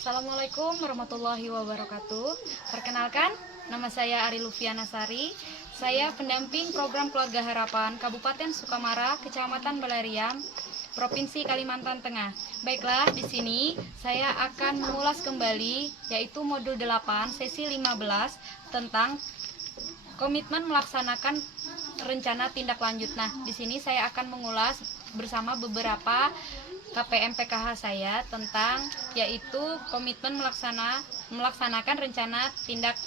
Assalamualaikum warahmatullahi wabarakatuh. Perkenalkan, nama saya Ari Lufiana Sari. Saya pendamping program Keluarga Harapan Kabupaten Sukamara, Kecamatan Balariam, Provinsi Kalimantan Tengah. Baiklah, di sini saya akan mengulas kembali yaitu modul 8 sesi 15 tentang komitmen melaksanakan rencana tindak lanjut. Nah, di sini saya akan mengulas bersama beberapa KPM PKH saya tentang yaitu komitmen melaksanakan rencana tindak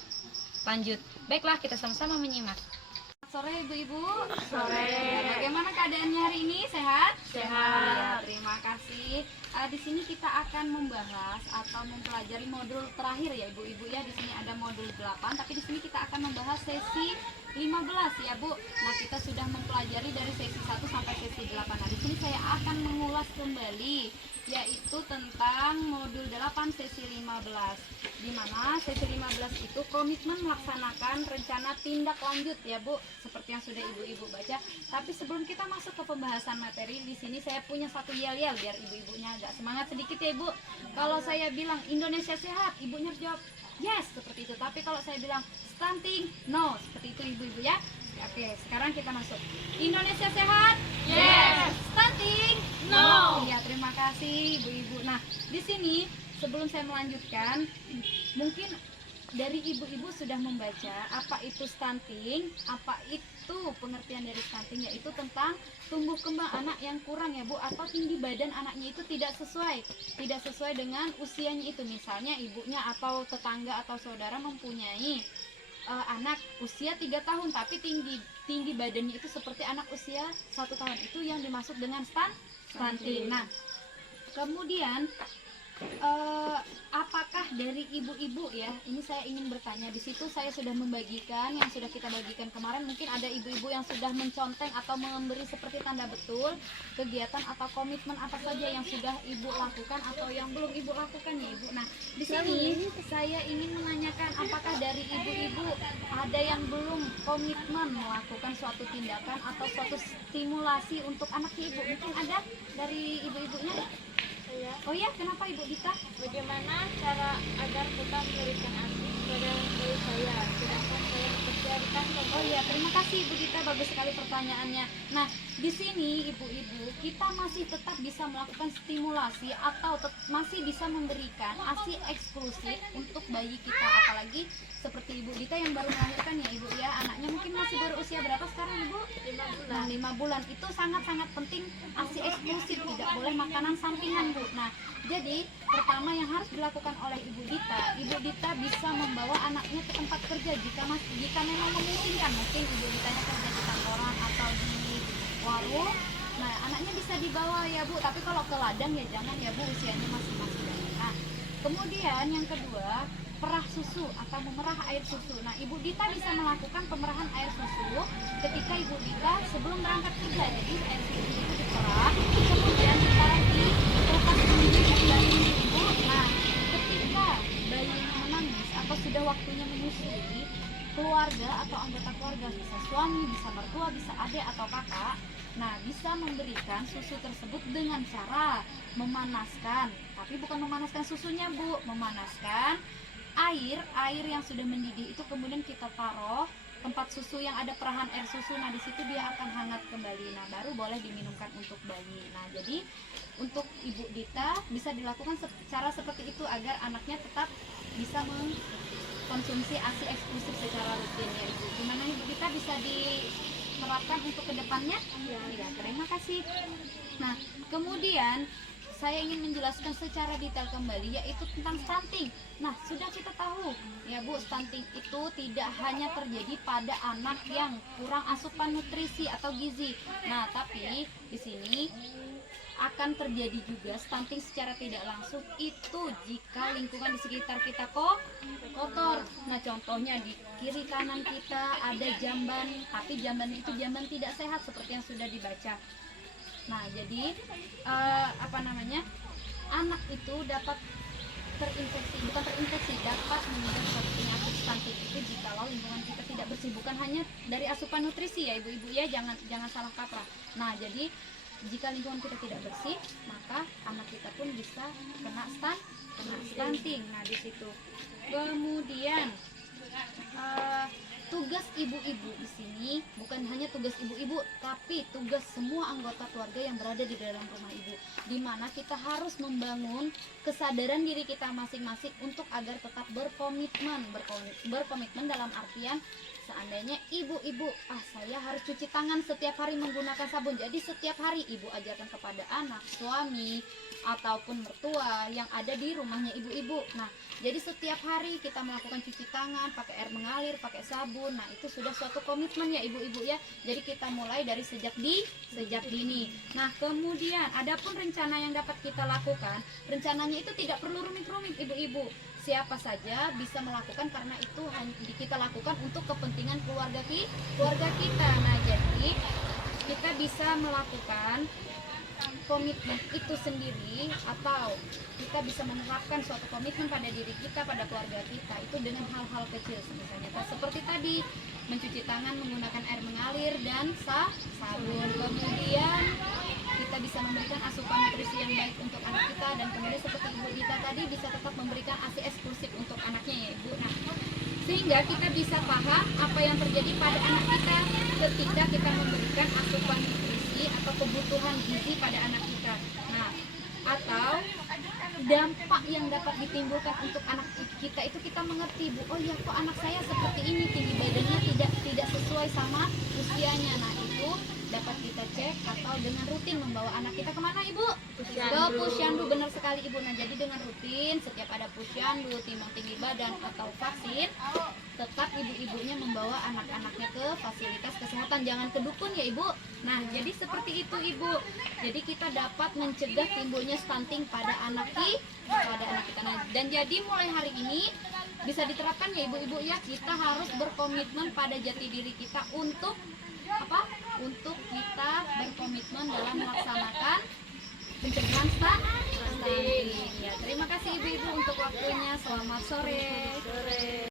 lanjut. Baiklah, kita sama-sama menyimak. Sore ibu-ibu. Sore. Bagaimana keadaannya hari ini? Sehat? Sehat. Ya, terima kasih. Di sini kita akan membahas atau mempelajari modul terakhir ya ibu-ibu ya. Di sini ada modul 8, tapi di sini kita akan membahas sesi 15 ya Bu. Nah, kita sudah mempelajari dari sesi 1 sampai sesi 8. Nah, di sini saya akan mengulas kembali yaitu tentang modul 8 sesi 15. Di mana sesi 15 itu komitmen melaksanakan rencana tindak lanjut ya Bu, seperti yang sudah ibu-ibu baca. Tapi sebelum kita masuk ke pembahasan materi, di sini saya punya satu yel-yel biar ibu-ibunya agak semangat sedikit ya Ibu. Kalau saya bilang Indonesia sehat, ibunya jawab yes seperti itu. Tapi kalau saya bilang stunting, no, seperti itu ibu-ibu ya. Oke, sekarang kita masuk. Indonesia sehat? Yes. Stunting? No. Ya, terima kasih ibu-ibu. Nah, di sini sebelum saya melanjutkan, mungkin dari ibu-ibu sudah membaca apa itu stunting, apa itu pengertian dari stunting, yaitu tentang tumbuh kembang anak yang kurang ya Bu, atau tinggi badan anaknya itu tidak sesuai dengan usianya itu. Misalnya ibunya atau tetangga atau saudara mempunyai anak usia 3 tahun tapi tinggi badannya itu seperti anak usia 1 tahun, itu yang dimaksud dengan stunting. Nah, kemudian apakah dari ibu-ibu ya, ini saya ingin bertanya. Di situ saya sudah membagikan yang sudah kita bagikan kemarin. Mungkin ada ibu-ibu yang sudah menconteng atau memberi seperti tanda betul kegiatan atau komitmen apa saja yang sudah ibu lakukan atau yang belum ibu lakukan ya ibu. Nah, di sini saya ingin menanyakan apakah dari ibu-ibu ada yang belum komitmen melakukan suatu tindakan atau suatu stimulasi untuk anaknya ibu. Mungkin ada dari ibu-ibunya? Oh ya, kenapa Ibu Dita? Bagaimana cara agar kita memberikan arti kepada diri saya, sedangkan saya bekerja di kantor? Oh iya, terima kasih Ibu Dita, bagus sekali pertanyaannya. Nah, di sini ibu-ibu kita masih tetap bisa melakukan stimulasi atau masih bisa memberikan ASI eksklusif untuk bayi kita, apalagi seperti Ibu Dita yang baru melahirkan ya Ibu ya, anaknya mungkin masih berusia berapa sekarang Ibu? 5 bulan. Nah, 5 bulan itu sangat-sangat penting ASI eksklusif, tidak boleh makanan sampingan Bu. Nah, jadi pertama yang harus dilakukan oleh Ibu Dita bisa membawa anaknya ke tempat kerja jika memang memungkinkan. Mungkin Ibu Ditanya kerja di kantoran atau di warung. Nah, anaknya bisa dibawa ya Bu, tapi kalau ke ladang ya jangan ya Bu, usianya masih. Nah, kemudian yang kedua, perah susu atau memerah air susu. Nah, Ibu Dita bisa melakukan pemerahan air susu ketika Ibu Dita sebelum berangkat kerja. Jadi air susu itu diperah, kemudian ditaruh di kulkas pendingin bayi Ibu. Nah, ketika bayi menangis atau sudah waktunya menyusui, keluarga atau anggota keluarga, bisa suami, bisa mertua, bisa adik atau kakak, nah bisa memberikan susu tersebut dengan cara memanaskan, tapi bukan memanaskan susunya Bu, memanaskan air yang sudah mendidih itu, kemudian kita taruh tempat susu yang ada perahan air susu. Nah, di situ dia akan hangat kembali. Nah, baru boleh diminumkan untuk bayi. Nah, jadi untuk Ibu Dita bisa dilakukan cara seperti itu agar anaknya tetap bisa mengkonsumsi ASI eksklusif secara rutin ya Ibu. Gimana Ibu Dita, bisa diterapkan untuk kedepannya? Ya, terima kasih. Nah, kemudian saya ingin menjelaskan secara detail kembali yaitu tentang stunting. Nah, sudah kita tahu ya Bu, stunting itu tidak hanya terjadi pada anak yang kurang asupan nutrisi atau gizi. Nah, tapi di sini akan terjadi juga stunting secara tidak langsung itu jika lingkungan di sekitar kita kotor. Nah, contohnya di kiri kanan kita ada jamban, tapi jamban itu jamban tidak sehat seperti yang sudah dibaca. Nah, jadi anak itu dapat dapat mengidap suatu penyakit stunting itu jikalau lingkungan kita tidak bersih. Bukan hanya dari asupan nutrisi ya ibu-ibu ya, jangan salah kaprah. Nah, jadi jika lingkungan kita tidak bersih, maka anak kita pun bisa kena stunting. penting. Nah, di situ. Kemudian tugas ibu-ibu di sini bukan hanya tugas ibu-ibu, tapi tugas semua anggota keluarga yang berada di dalam rumah ibu, di mana kita harus membangun kesadaran diri kita masing-masing untuk agar tetap berkomitmen dalam artian seandainya ibu-ibu, saya harus cuci tangan setiap hari menggunakan sabun. Jadi setiap hari ibu ajarkan kepada anak, suami, ataupun mertua yang ada di rumahnya ibu-ibu. Nah, jadi setiap hari kita melakukan cuci tangan, pakai air mengalir, pakai sabun. Nah, itu sudah suatu komitmen ya ibu-ibu ya. Jadi kita mulai dari sejak dini. Nah, kemudian adapun rencana yang dapat kita lakukan, rencananya itu tidak perlu rumit-rumit ibu-ibu. Siapa saja bisa melakukan karena itu hanya kita lakukan untuk kepentingan keluarga kita. Nah, jadi kita bisa melakukan komitmen itu sendiri atau kita bisa menerapkan suatu komitmen pada diri kita, pada keluarga kita itu dengan hal-hal kecil misalnya seperti tadi mencuci tangan menggunakan air mengalir dan sabun. Kemudian kita bisa memberikan asupan nutrisi yang baik untuk anak kita, dan kemudian seperti Ibu Dita tadi bisa tetap memberikan ASI eksklusif untuk anaknya ya Ibu. Nah, sehingga kita bisa paham apa yang terjadi pada anak kita ketika kita memberikan asupan nutrisi atau kebutuhan gizi pada anak kita. Nah, atau dampak yang dapat ditimbulkan untuk anak kita itu kita mengerti, Bu, oh ya kok anak saya seperti ini, tinggi badannya tidak sesuai sama usianya. Nah, itu dapat kita cek atau dengan rutin membawa anak kita kemana Ibu? Ke Pusyandu, benar sekali Ibu. Nah, jadi dengan rutin setiap ada Pusyandu, timbang tinggi badan atau vaksin, tetap ibu-ibunya membawa anak-anaknya ke fasilitas kesehatan, jangan ke dukun ya Ibu. Nah, jadi seperti itu Ibu. Jadi kita dapat mencegah timbulnya stunting pada anak kita. Nah, dan jadi mulai hari ini bisa diterapkan ya Ibu-ibu ya, kita harus berkomitmen pada jati diri kita untuk apa? Untuk kita berkomitmen dalam melaksanakan pencegahan stunting. Ya, terima kasih Ibu-ibu untuk waktunya. Selamat sore.